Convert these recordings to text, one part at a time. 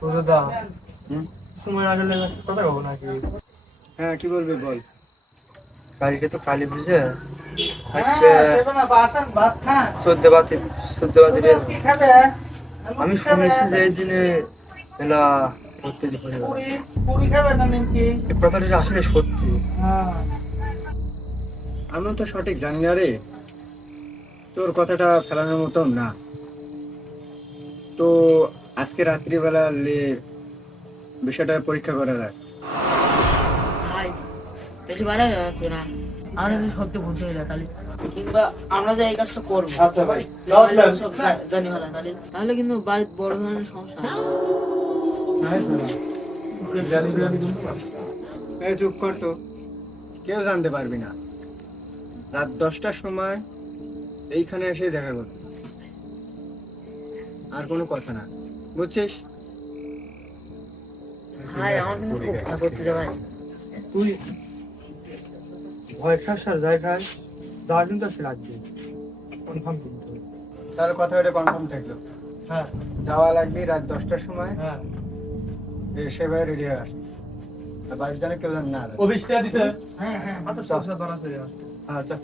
দাদা সময় আসলে কথা বলবো নাকি? হ্যাঁ, কি বলবি বল। কালকে তো কালী পুজো আজকে সদ্য বাতি আমি শুনেছি যে এই দিনে মেলা প্রত্যেক এই কথাটা আসলে সত্যি। আমিও তো সঠিক জানি না রে, তোর কথাটা ফেলানোর মতো না। তো আজকে রাত্রিবেলা বিষয়টা পরীক্ষা করা যায়। ভাই বেশি বাড়ানো যাচ্ছে না। আমরা যদি সত্যি বুঝতে হইলে তাহলে কিংবা আমরা যে এই কাজটা করবো আচ্ছা ভাই, সব জানি ভালো তাহলে তাহলে কিন্তু বাড়ির বড় ধরনের সমস্যা হবে। এই চুপ কর তো, কেউ জানতে পারবি না। রাত 10টার সময় এইখানে এসে দেখা করবি, আর কোনো কথা না, বুঝছিস? ভাই আমার কিন্তু খুব ভয় করতেছে ভাই। তুই ভয় খাস আর যাই খাস যা কিন্তু সে রাখবি কনফার্ম কিন্তু। তার কথা ওটা কনফার্ম থাকলো। হ্যাঁ যাওয়া লাগবে রাত 10টার সময়, হ্যাঁ সে ভাই রেডি হয়ে আসে। আর বাড়ির জানে কেউ জানে না। ও বৃষ্টি দিছে। হ্যাঁ হ্যাঁ মাত্র সব ধরা হয়ে যাবে। আচ্ছা,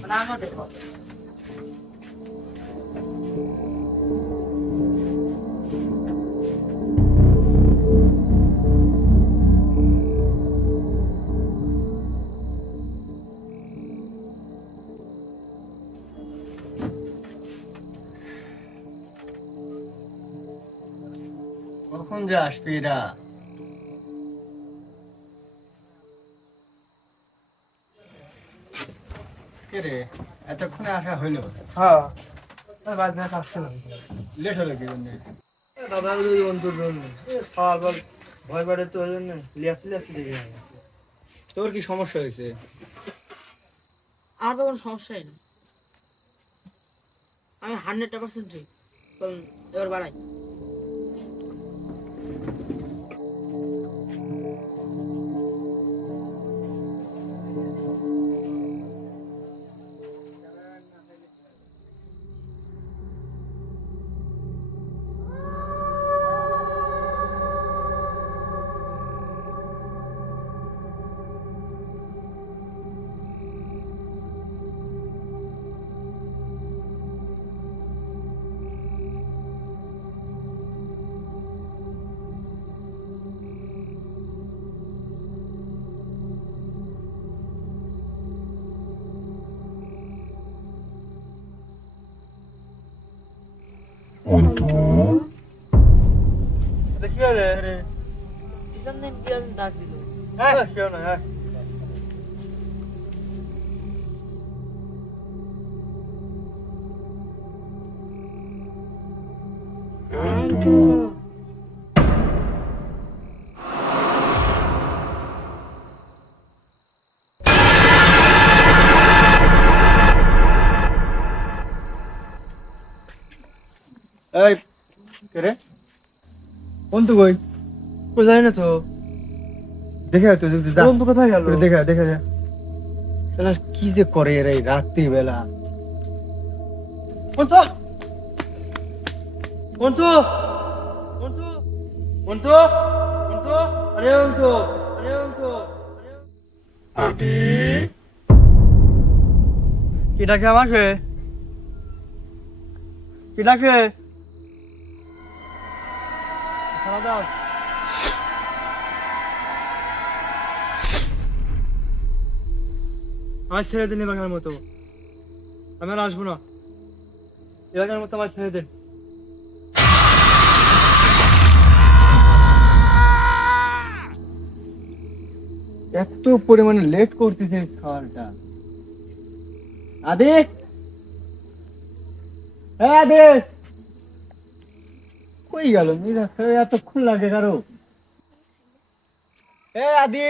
মানে আমার দেখো কখন যে আসবি এরা? কে রে, এতক্ষণে আসা হইলো? হ্যাঁ বাদ না আসছে না লেট হলো কি জন্য? দাদা ওই অন্তর জন্য সাল বল ভয় করে তো ওই জন্য লিয়াছি দেখে গেছে। তোর কি সমস্যা হয়েছে? আর তো কোনো সমস্যাই নেই, আমি 100% ঠিক। চলুন এবার বাড়াই। দেখি রে পিছন দিন কি ডাক দিল। হ্যাঁ কেউ না হ্যাঁ এই কে রে? কোন তো কই? কই জানি না তো দেখে তো যা, কোন তো কোথায় গেল? দেখে দেখে যা। তাহলে কি যে করে এর এই রাত্রি বেলা? কোন তো কোন তো কোন তো কোন তো কোন তো আরে কোন তো আরে কোন তো কি ডাকে আমাকে? কি ডাকে? খাওয়া দাও। আমার ছেড়ে দিন এলাকার মতো, আমি আর আসবো না। এলাকার মতো আমার ছেড়ে দিন। এত পরিমাণে লেট করতেছে খাবারটা। আদি, হ্যাঁ আদি, কই গেল? এতক্ষণ লাগে কারো? আদি